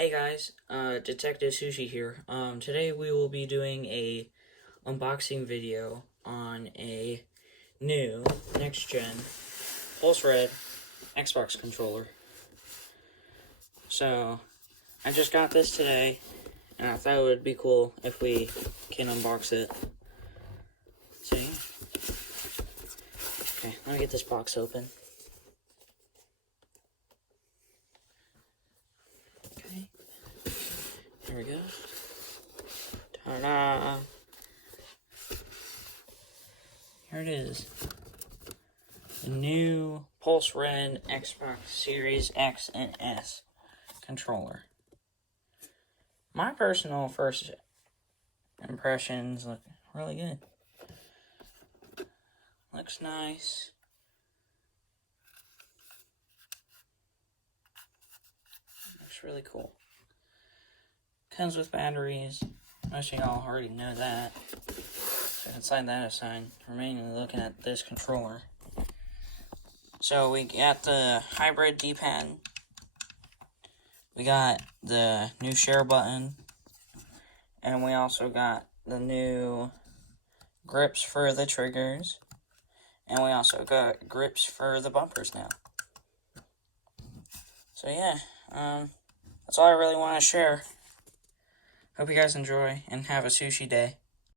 Hey guys, Detective Sushi here. Today we will be doing a unboxing video on a new next-gen Pulse Red Xbox controller. So, I just got this today, and I thought it would be cool if we can unbox it. See? Okay, let me get this box open. Okay. There we go. Ta-da! Here it is. The new Pulse Red Xbox Series X and S controller. My personal first impressions look really good. Looks nice. Looks really cool. Comes with batteries. Most of y'all already know that. So inside that aside, we're mainly looking at this controller. So we got the hybrid D-pad. We got the new share button. And we also got the new grips for the triggers. And we also got grips for the bumpers now. So yeah, that's all I really want to share. Hope you guys enjoy and have a sushi day.